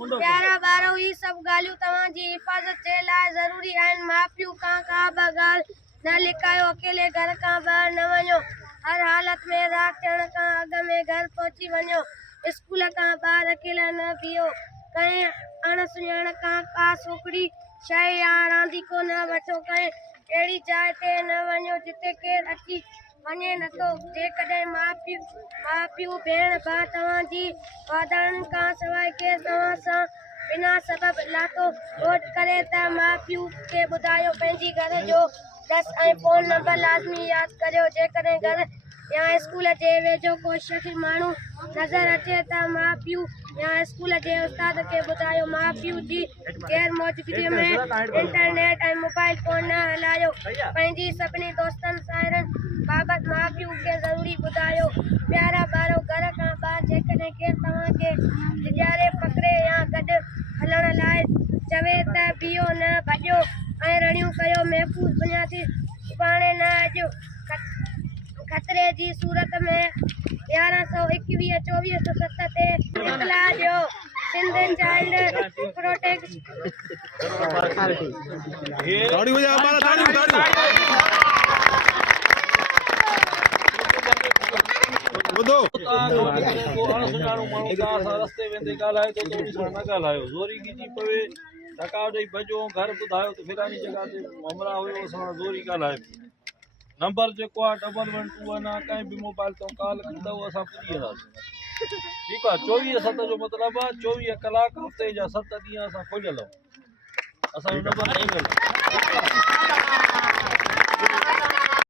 प्यारा ॿारो ही सब ॻाल्हियूं तव्हांजी हिफ़ाज़त जे लाइ ज़रूरी आहिनि। माउ पीउ खां का बि ॻाल्हि न लिकायो, अकेले घर खां ॿाहिरि न वञो, हर हालत में राति थियण खां अॻु में घर पहुची वञो, स्कूल खां ॿाहिरि अकेला न बीहो, कंहिं अणसुञाण खां का सोकड़ी शइ या रांदीको न वठो, कंहिं अहिड़ी जाइ ते न वञो जिते केरु अची वञे नथो। जेकॾहिं माउ पीउ भेण भाउ तव्हांजी वाधारनि खां सवाइ केरु तव्हां सां बिना सबब लातो वोट करे त माउ पीउ खे ॿुधायो। पंहिंजी घर जो एड्रेस ऐं फ़ोन नंबर लाज़मी यादि करियो। जेकॾहिं घर या स्कूल जे वेझो को शख़्स माण्हू नज़र अचे त माउ पीउ या स्कूल जे उस्ताद खे ॿुधायो। माउ पीउ जी गैर मौजूदगी में इंटरनेट ऐं मोबाइल फ़ोन न हलायो। पंहिंजी सभिनी दोस्तनि साहेड़ियुनि बाबति माउ पीउ खे ज़रूरी ॿुधायो। प्यारा ॿारो, घर खां ॿाहिरि जेकॾहिं केरु तव्हांखे डिॼारे पकिड़े या गॾु हलण लाइ चवे त बीहो न भॼो ऐं रड़ियूं कयो। महफ़ूज़ बुनियादी सुभाणे न अॼु। ख़तरे जी सूरत में 1121 2407 ते इतला ॾियो। सिंध चाइल्ड प्रोटेक्शन रस्ते वेंदे ॻाल्हाए थो त उन सां न ॻाल्हायो। ज़ोरी ॾिजी पवे धका ॾेई भॼो, घर ॿुधायो त फिरानी जॻह ते हमला हुयो, असां ज़ोरी ॻाल्हाए। नंबर जेको आहे 1121 आहे। कंहिं बि मोबाइल तां कॉल कंदव असां पुॼी वेंदासीं। ठीकु आहे। 24/7 जो मतिलबु आहे 24 कलाक हफ़्ते जा 7 ॾींहं असां खोलियल आहियूं। असांजो नंबर